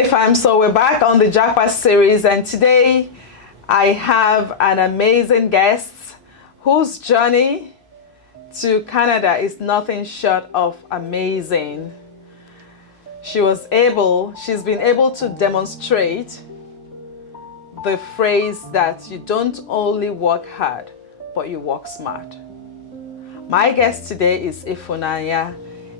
Hey fam, so we're back on the Japa series, and today I have an amazing guest whose journey to Canada is nothing short of amazing. She's been able to demonstrate the phrase that you don't only work hard, but you work smart. My guest today is Ifunanya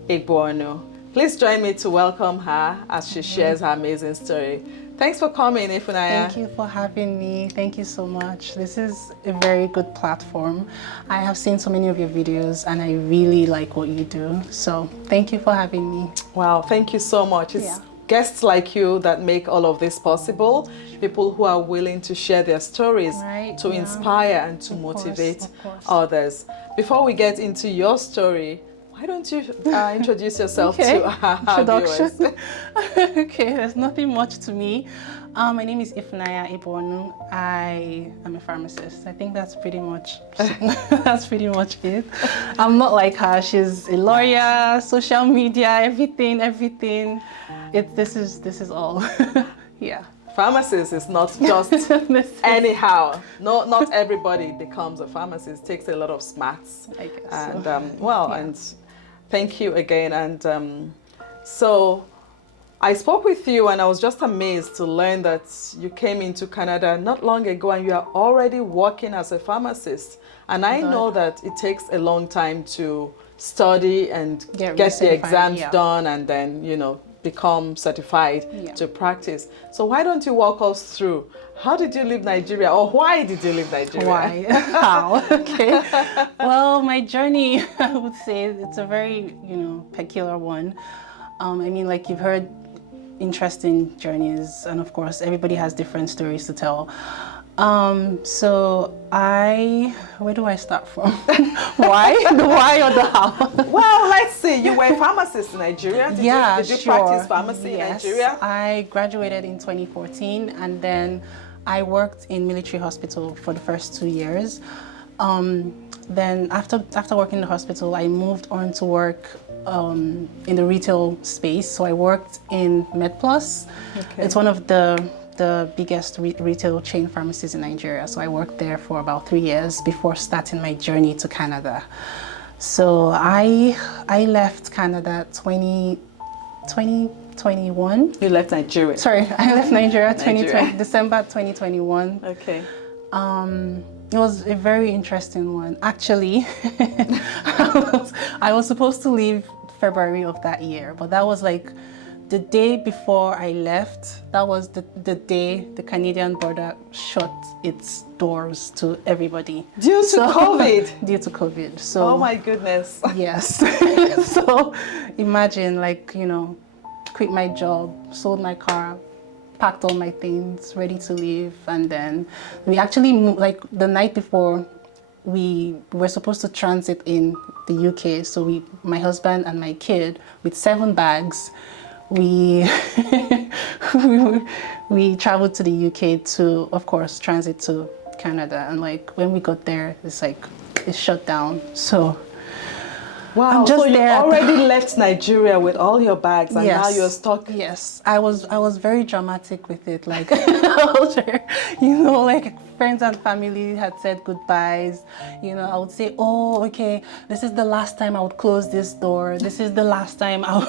Egbuonu. Please join me to welcome her as she shares her amazing story. Thanks for coming, Ifunanya. Thank you for having me. Thank you so much. This is a very good platform. I have seen so many of your videos and I really like what you do. So thank you for having me. Wow, thank you so much. It's guests like you that make all of this possible. People who are willing to share their stories, to inspire and to motivate others. Before we get into your story, why don't you introduce yourself to our viewers? Okay, there's nothing much to me. My name is Ifunanya Egbuonu. I am a pharmacist. I think that's pretty much it. I'm not like her. She's a lawyer, social media, everything. This is all. Yeah. Pharmacist is not just anyhow. No, not everybody becomes a pharmacist. It takes a lot of smarts. I guess and so. And thank you again. And so I spoke with you and I was just amazed to learn that you came into Canada not long ago and you are already working as a pharmacist. And I know that it takes a long time to study and get the exams done and then, you know, become certified to practice. So why don't you walk us through, how did you leave Nigeria, or why did you leave Nigeria? Why? How? Okay. Well, my journey, I would say it's a very, peculiar one. I mean, like you've heard interesting journeys, and of course, everybody has different stories to tell. So where do I start from? Why? The why or the how? Well, let's see. You were a pharmacist in Nigeria. Did you practice pharmacy in Nigeria? I graduated in 2014 and then I worked in military hospital for the first 2 years. Then after working in the hospital, I moved on to work in the retail space. So I worked in MedPlus. Okay. It's one of the biggest retail chain pharmacies in Nigeria. So I worked there for about 3 years before starting my journey to Canada. So I left Canada 2021. You left Nigeria? Sorry, I left Nigeria December 2021. Okay. It was a very interesting one. Actually, I was supposed to leave February of that year, but that was like the day before I left. That was the day the Canadian border shut its doors to everybody. Due to COVID? Due to COVID. So, oh my goodness. Yes. So imagine, like, quit my job, sold my car, packed all my things, ready to leave. And then we actually moved, like the night before, we were supposed to transit in the UK. So my husband and my kid, with 7 bags, we traveled to the UK to, of course, transit to Canada. And like when we got there, it's shut down. So wow, so you already left Nigeria with all your bags and now you're stuck. Yes, I was very dramatic with it. Like, like friends and family had said goodbyes. I would say, oh, okay, this is the last time I would close this door. This is the last time I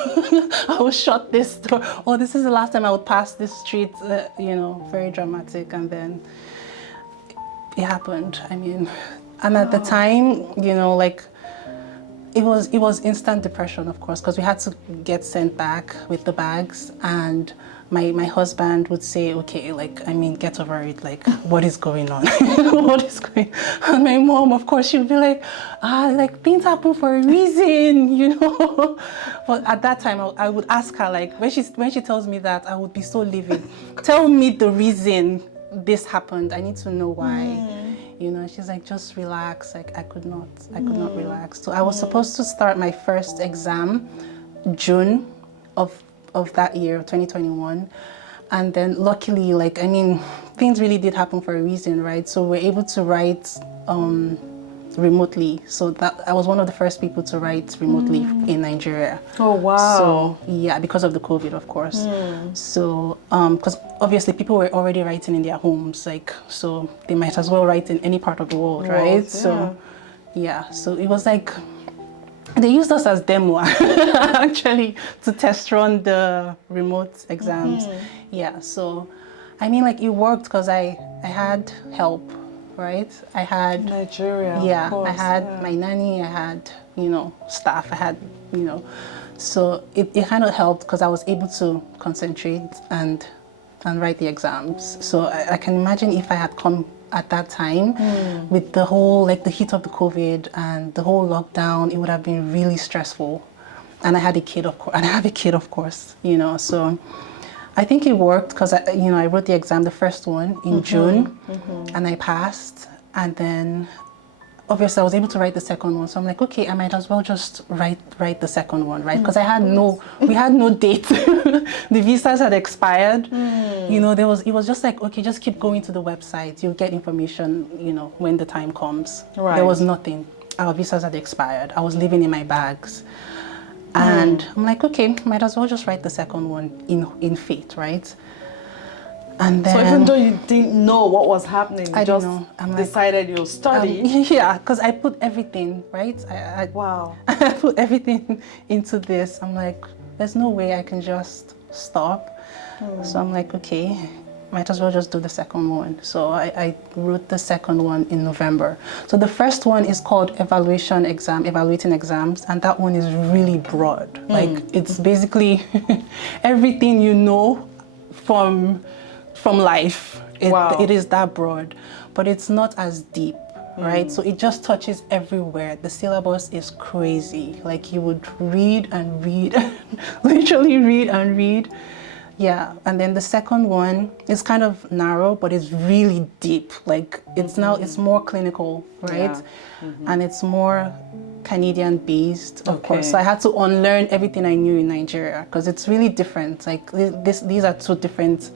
would shut this door. Or this is the last time I would pass this street. Very dramatic. And then it happened. I mean, and at the time, it was instant depression, of course, because we had to get sent back with the bags, and my husband would say, okay, get over it, like, what is going on? What is going on? And my mom, of course, she would be like, things happen for a reason, But at that time, I would ask her, like, when she tells me that, I would be so livid. Tell me the reason this happened. I need to know why. She's like, just relax. Like, I could not relax. So I was supposed to start my first exam June of that year, 2021. And then luckily, things really did happen for a reason, right? So we're able to write remotely. So that I was one of the first people to write remotely in Nigeria. Oh, wow. So yeah, because of the COVID, of course. So because obviously people were already writing in their homes, like, so they might as well write in any part of the world, right? So yeah, so it was like they used us as demo actually to test run the remote exams. Yeah, so I mean, like, it worked because I had help, right? I had Nigeria, yeah, of course, I had my nanny, I had, you know, staff, I had, you know, so it kind of helped because I was able to concentrate and write the exams. So I can imagine if I had come at that time with the whole, like, the heat of the COVID and the whole lockdown, it would have been really stressful. And I had a kid, of course, and I have a kid, of course, you know, so I think it worked because I wrote the exam, the first one in June, and I passed. And then obviously I was able to write the second one. So I'm like, okay, I might as well just write the second one, right? Because we had no date. The visas had expired. You know, it was just like, okay, just keep going to the website. You'll get information, you know, when the time comes. Right. There was nothing. Our visas had expired. I was living in my bags. And I'm like, okay, might as well just write the second one in faith, right? And then, so even though you didn't know what was happening, you just decided you'll study. Yeah, because I put everything, right? Wow. I put everything into this. I'm like, there's no way I can just stop. So I'm like, okay, might as well just do the second one. So I wrote the second one in November. So the first one is called evaluating exams, and that one is really broad. Like, it's basically everything you know from life. It is that broad, but it's not as deep, right? So it just touches everywhere. The syllabus is crazy. Like, you would read and read, literally read and read. Yeah, and then the second one is kind of narrow, but it's really deep. Like, it's more clinical, right? And it's more Canadian based, of course. So I had to unlearn everything I knew in Nigeria because it's really different. Like, these are two different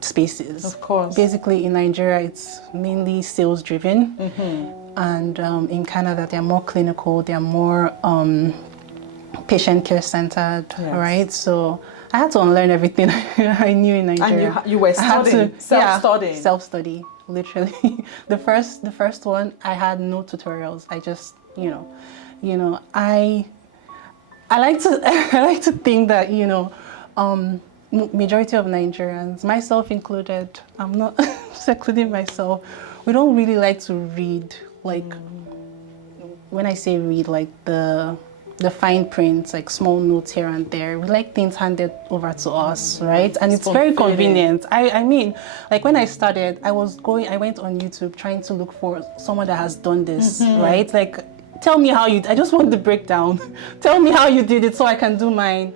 spaces. Of course. Basically, in Nigeria, it's mainly sales driven, and in Canada, they're more clinical. They're more patient care centered, right? So I had to unlearn everything I knew in Nigeria. And you were studying, self-studying. Yeah, self-study, literally. The first one, I had no tutorials. I just, you know, I like to think that, you know, majority of Nigerians, myself included, I'm not secluding myself, we don't really like to read, like, when I say read, like the fine print, like small notes here and there. We like things handed over to us, right? And it's very convenient. I mean, like, when I started, I went on YouTube trying to look for someone that has done this, right? Like, tell me how I just want the breakdown. Tell me how you did it so I can do mine.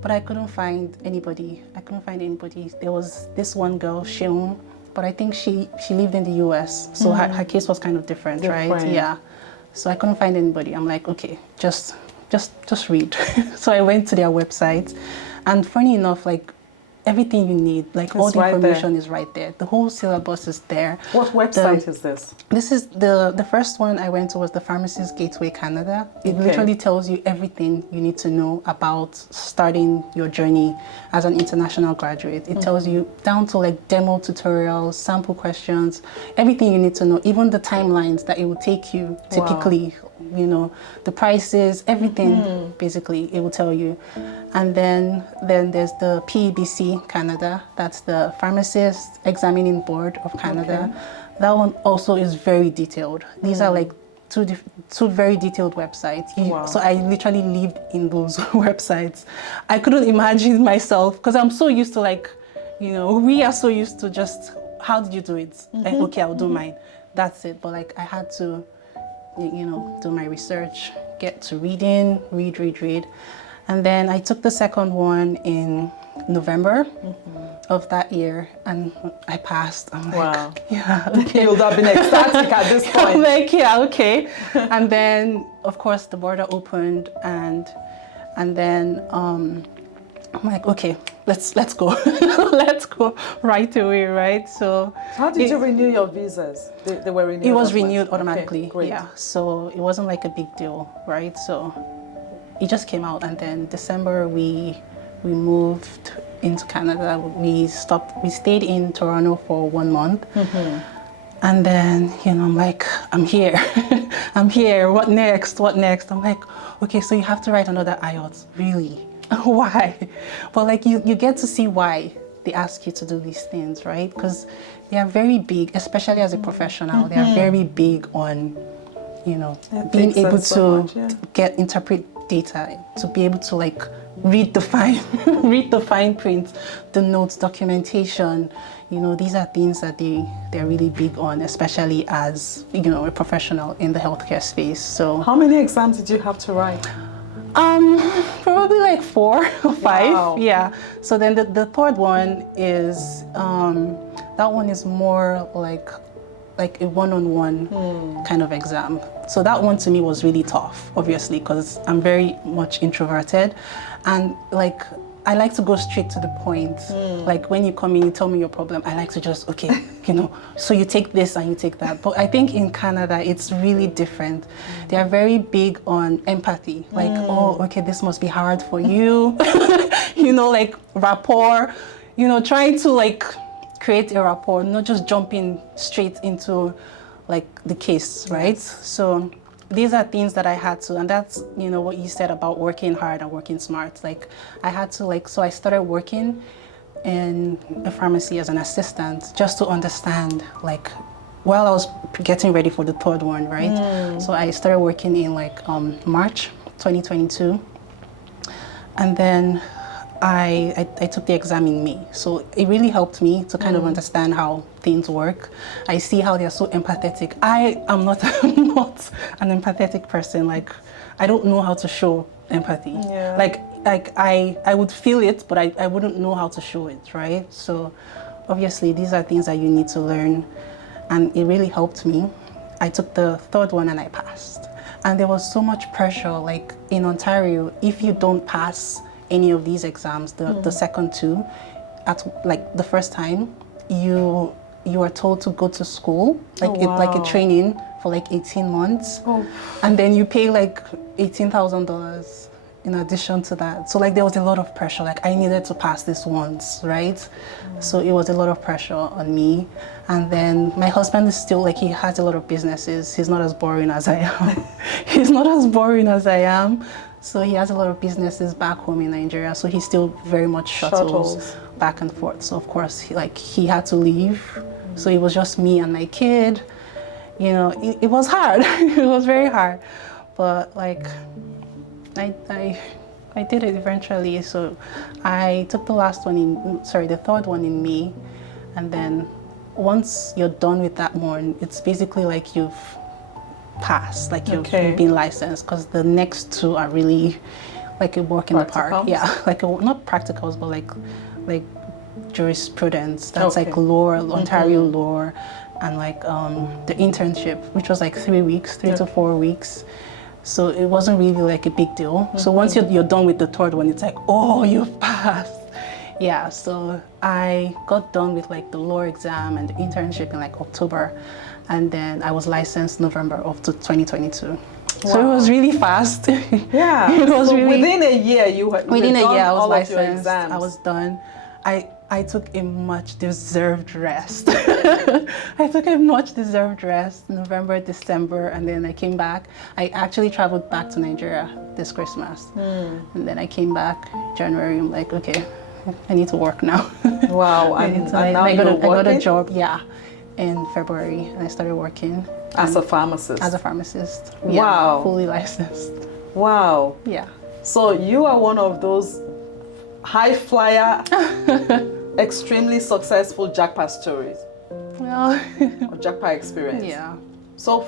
But I couldn't find anybody. There was this one girl, Sheung, but I think she lived in the US. So her case was kind of different, right? Yeah. So I couldn't find anybody. I'm like, okay, just read. So I went to their website, and funny enough, like, everything you need, like, all the information is right there. The whole syllabus is there. What website is this? This is the first one I went to was the Pharmacist Gateway Canada. It literally tells you everything you need to know about starting your journey as an international graduate. It tells you down to, like, demo tutorials, sample questions, everything you need to know, even the timelines that it will take you typically. You know, the prices, everything, basically, it will tell you. And then there's the PEBC Canada, that's the Pharmacist Examining Board of Canada. That one also is very detailed. These are like two very detailed websites. So I literally lived in those websites. I couldn't imagine myself, because I'm so used to, like, you know, we are so used to just, how did you do it? Like, okay, I'll do mine. That's it. But, like, I had to, you know, do my research, get to read. And then I took the second one in November of that year, and I passed. I'm like, yeah, okay. You would have been ecstatic at this point. I'm like, yeah, okay. And then, of course, the border opened, and then I'm like, okay, let's go. Let's go right away, right? So how did you renew your visas? They were renewed? It was renewed automatically. Okay, great. Yeah. So it wasn't like a big deal, right? So it just came out, and then December we moved into Canada. We stayed in Toronto for 1 month. And then, I'm like, I'm here. I'm here. What next? What next? I'm like, okay, so you have to write another IELTS. Really? Why? But like you get to see why they ask you to do these things, right? Because they are very big, especially as a professional. They are very big on, being able to interpret data, to be able to like read the fine print, the notes, documentation. These are things that they're really big on, especially as a professional in the healthcare space. So how many exams did you have to write? Probably like 4 or 5. Wow. Yeah. So then the third one is that one is more like a one-on-one kind of exam. So that one to me was really tough, obviously, because I'm very much introverted, and like I like to go straight to the point. Like when you come in, you tell me your problem, I like to just, okay, so you take this and you take that. But I think in Canada, it's really different. They are very big on empathy. Like, oh, okay, this must be hard for you. Like rapport, trying to like create a rapport, not just jumping straight into like the case, right? So these are things that I had to, and that's, what you said about working hard and working smart. Like I had to so I started working in a pharmacy as an assistant just to understand, like, while I was getting ready for the third one, right? So I started working in like March 2022. And then I took the exam in May. So it really helped me to kind of understand how things work. I see how they're so empathetic. I am not, I'm not an empathetic person. Like, I don't know how to show empathy. Yeah. Like I would feel it, but I wouldn't know how to show it, right? So obviously these are things that you need to learn, and it really helped me. I took the third one and I passed. And there was so much pressure, like in Ontario, if you don't pass any of these exams, the second two, at like the first time, you are told to go to school, like like a training for like 18 months, and then you pay like $18,000 in addition to that. So like there was a lot of pressure. Like I needed to pass this once, right? So it was a lot of pressure on me. And then my husband is still like, he has a lot of businesses. He's not as boring as I am. He's not as boring as I am. So he has a lot of businesses back home in Nigeria. So he still very much shuttles back and forth. So of course, he had to leave. So it was just me and my kid. It was hard. It was very hard. But like, I did it eventually. So I took the third one in May. And then once you're done with that one, it's basically like you've passed, like you've been licensed, because the next two are really like a walk in the park. Yeah, like not practicals, but like jurisprudence. That's like law, Ontario law, and like the internship, which was like 3 weeks, 3 to 4 weeks. So it wasn't really like a big deal. So once you're done with the third one, it's like, oh, you've passed. Yeah, so I got done with like the law exam and the internship in like October, and then I was licensed November of 2022. Wow. So it was really fast. Yeah. It was really, within a year I was licensed. Your exams. I was done. I took a much deserved rest. I took a much deserved rest, November, December, and then I came back. I actually traveled back to Nigeria this Christmas. And then I came back January. I'm like, okay, I need to work now. Wow. And now I got a job, in February, and I started working. As a pharmacist? As a pharmacist. Wow. Yeah, fully licensed. Wow. Yeah. So you are one of those high flyer, extremely successful Japa stories. Well, or Japa experience. Yeah. So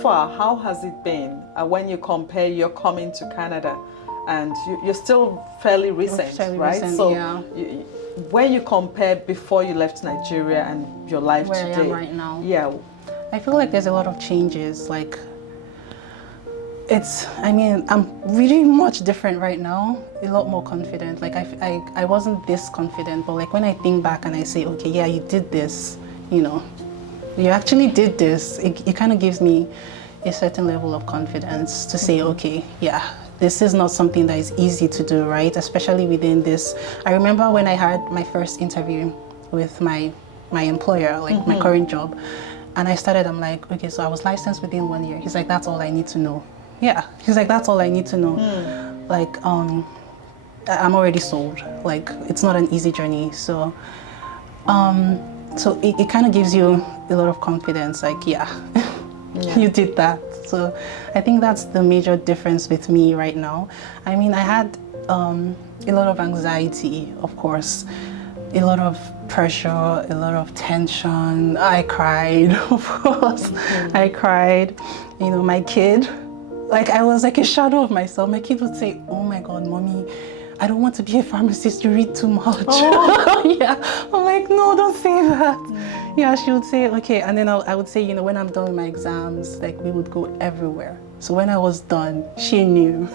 far, how has it been when you compare your coming to Canada, and you're still fairly recent, right? So when you compare before you left Nigeria and your life where today, I am right now. Yeah, I feel like there's a lot of changes. Like I mean, I'm really much different right now, a lot more confident. Like I wasn't this confident, but like when I think back and I say, okay, yeah, you did this, you know, you actually did this, it kind of gives me a certain level of confidence to say, okay, yeah, this is not something that is easy to do, right? Especially within this. I remember when I had my first interview with my employer, like my current job, and I started, I'm like, okay, so I was licensed within 1 year. He's like, that's all I need to know. Yeah, he's like, that's all I need to know. Like, I'm already sold. Like, it's not an easy journey. So, so it kind of gives you a lot of confidence. Like, yeah, you did that. So I think that's the major difference with me right now. I mean, I had a lot of anxiety, of course, a lot of pressure, a lot of tension. I cried, of course. I cried. You know, my kid, like I was like a shadow of myself. My kid would say, oh my God, mommy, I don't want to be a pharmacist, you read too much. Oh. Yeah, I'm like, no, don't say that. Yeah, she would say, okay. And then I would say, you know, when I'm done with my exams, like we would go everywhere. So when I was done, she knew.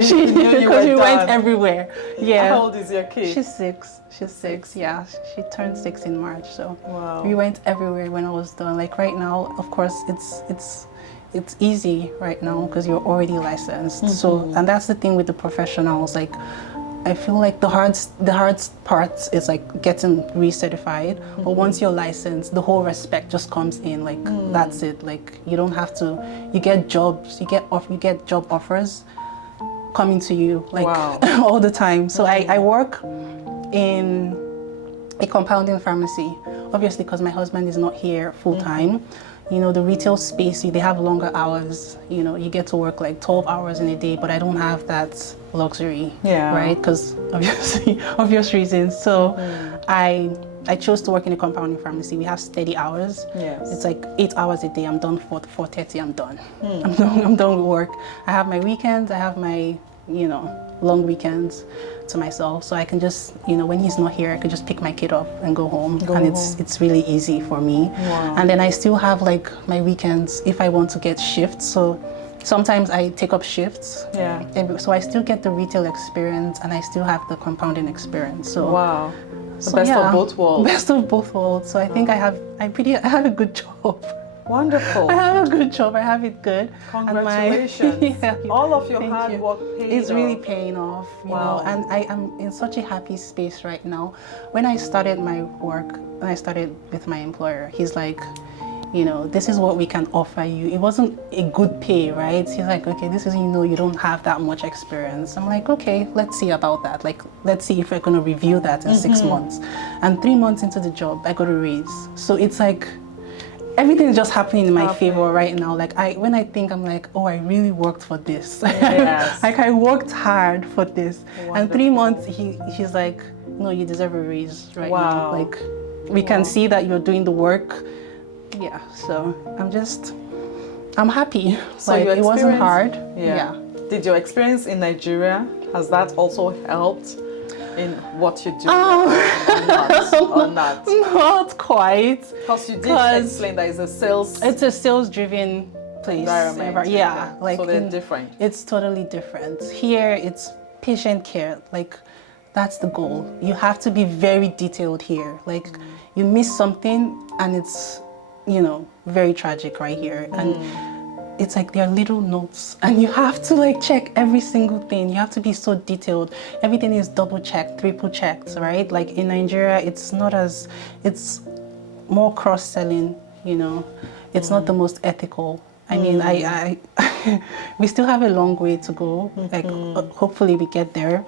She knew because we went everywhere. Yeah. How old is your kid? She's 6. She's 6, yeah. She turned 6 in March. So wow. We went everywhere when I was done. Like right now, of course, it's easy right now because you're already licensed. So, and that's the thing with the professionals. Like, I feel like the hardest part is like getting recertified. But once you're licensed, the whole respect just comes in. Like that's it. Like you don't have to. You get jobs. You get job offers coming to you like all the time. So I work in a compounding pharmacy. Obviously, because my husband is not here full time. You know, the retail space, they have longer hours. You know, you get to work like 12 hours in a day, but I don't have that luxury, right? Because obviously, obvious reasons. So I chose to work in a compounding pharmacy. We have steady hours. Yes. It's like 8 hours a day. I'm done for 4:30. I'm done. I'm done with work. I have my weekends. I have my, you know, long weekends to myself, so I can just, you know, when he's not here, I can just pick my kid up and go home, it's really easy for me. And then I still have like my weekends if I want to get shifts. So sometimes I take up shifts. So I still get the retail experience and I still have the compounding experience. So the best of both worlds. Best of both worlds. So I think I have a good job. Wonderful. I have a good job. I have it good. Congratulations. All of your hard work is really paying off, you know, and I am in such a happy space right now. When I started my work, when I started with my employer, he's like, you know, this is what we can offer you. It wasn't a good pay, right? He's like, okay, this is, you know, you don't have that much experience. I'm like, okay, let's see about that. Like, let's see if we're going to review that in 6 months. And 3 months into the job, I got a raise. So it's like, everything is just happening in my favor right now. Like when I think, I'm like, oh, I really worked for this. Yes. Like I worked hard for this. Wonderful. And 3 months, he's like, no, you deserve a raise right now. Like we can see that you're doing the work. Yeah. So I'm happy. So like, it wasn't hard. Yeah. Did your experience in Nigeria, has that also helped in what you do? Or not? Not quite. Because you did explain that it's a sales-driven place. Environment. Yeah. Like so they're different. It's totally different. Here, it's patient care. Like, that's the goal. You have to be very detailed here. Like, you miss something and it's, you know, very tragic right here. And it's like there are little notes and you have to like check every single thing. You have to be so detailed. Everything is double checked, triple checked, right? Like in Nigeria, it's more cross-selling, you know. It's not the most ethical. I mean, I we still have a long way to go. Like hopefully we get there.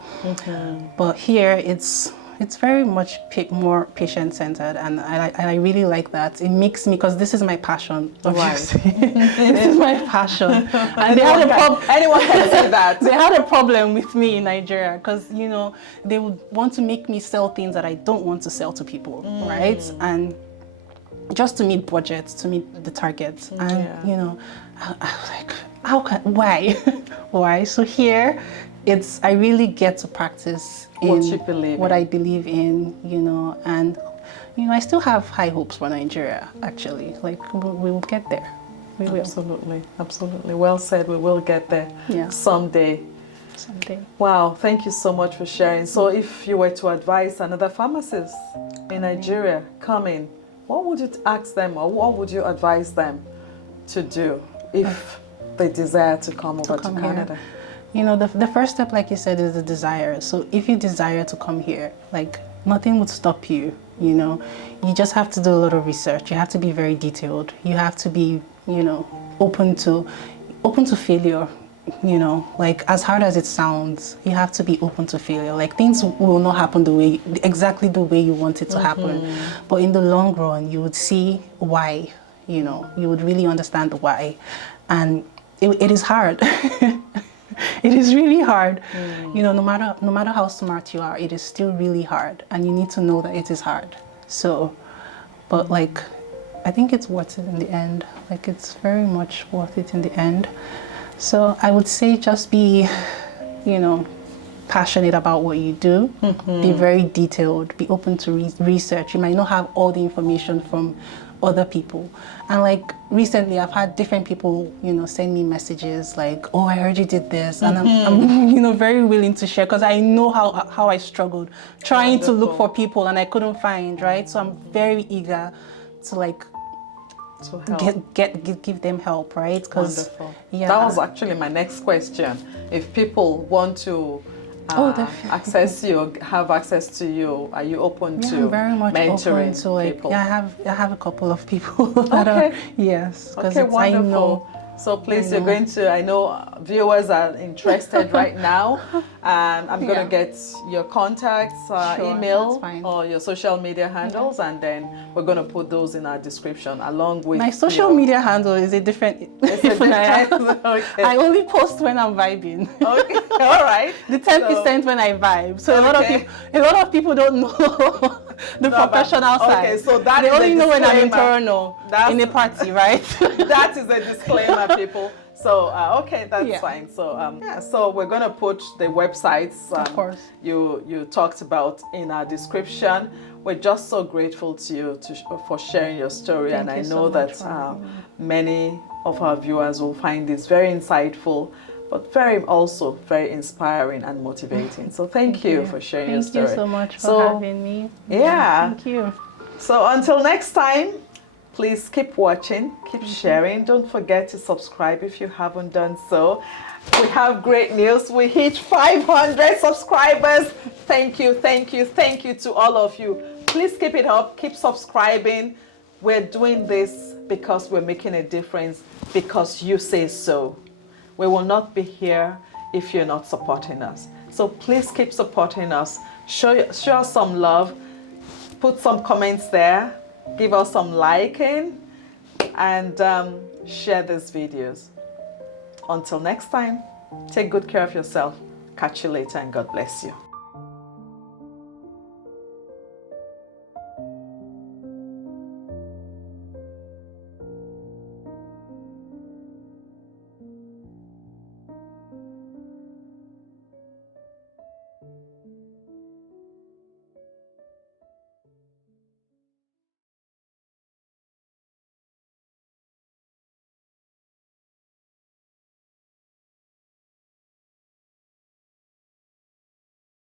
But here it's very much more patient-centered, and I really like that. It makes me, because this is my passion, obviously. This is my passion. And anyone can say that. They had a problem with me in Nigeria, because, you know, they would want to make me sell things that I don't want to sell to people, right? And just to meet budgets, to meet the targets. And, you know, I was like, why? Why? So here, I really get to practice in what I believe in, you know, and, you know, I still have high hopes for Nigeria, actually. Like, we will get there. We will. Absolutely, absolutely. Well said. We will get there someday. Someday. Wow, thank you so much for sharing. So if you were to advise another pharmacist in Nigeria coming, what would you ask them, or what would you advise them to do if they desire to come over to Canada? Here. You know, the first step, like you said, is the desire. So if you desire to come here, like nothing would stop you, you know. You just have to do a lot of research. You have to be very detailed. You have to be, you know, open to failure. You know, like as hard as it sounds, you have to be open to failure. Like things will not happen exactly the way you want it to happen. But in the long run, you would see why, you know, you would really understand why. And it is hard. It is really hard. You know, no matter how smart you are, it is still really hard. And you need to know that it is hard. So, but like, I think it's worth it in the end. Like it's very much worth it in the end. So I would say just be, you know, passionate about what you do, be very detailed, be open to research. You might not have all the information from other people. And like recently I've had different people, you know, send me messages like, oh, I heard you did this. And I'm you know, very willing to share because I know how I struggled trying to look for people and I couldn't find, right? So I'm very eager to like, to help. Give them help, right? Because that was actually my next question. If people want to access you, have access to you, are you open to I'm very much mentoring open to like people? I have a couple of people that are because wonderful. I know. So please, you're going to, I know viewers are interested right now, and I'm going to get your contacts, email, or your social media handles, and then we're going to put those in our description along with my social media handle is a different. Okay. I only post when I'm vibing. Okay, all right. The 10% when I vibe. So a lot of people don't know the professional side. Okay, so that they is only know when I'm disclaimer. internal in a party, right? That is a disclaimer, people. So okay, that's fine. So so we're gonna put the websites of course you talked about in our description. We're just so grateful to you for sharing your story, and I know that many of our viewers will find this very insightful, but also very inspiring and motivating. So thank you for sharing your story. Thank you so much for having me. Yeah. Thank you. So until next time, please keep watching, keep sharing. Don't forget to subscribe if you haven't done so. We have great news. We hit 500 subscribers. Thank you, thank you, thank you to all of you. Please keep it up, keep subscribing. We're doing this because we're making a difference, because you say so. We will not be here if you're not supporting us. So please keep supporting us. Show us some love. Put some comments there. Give us some liking. And share these videos. Until next time, take good care of yourself. Catch you later and God bless you.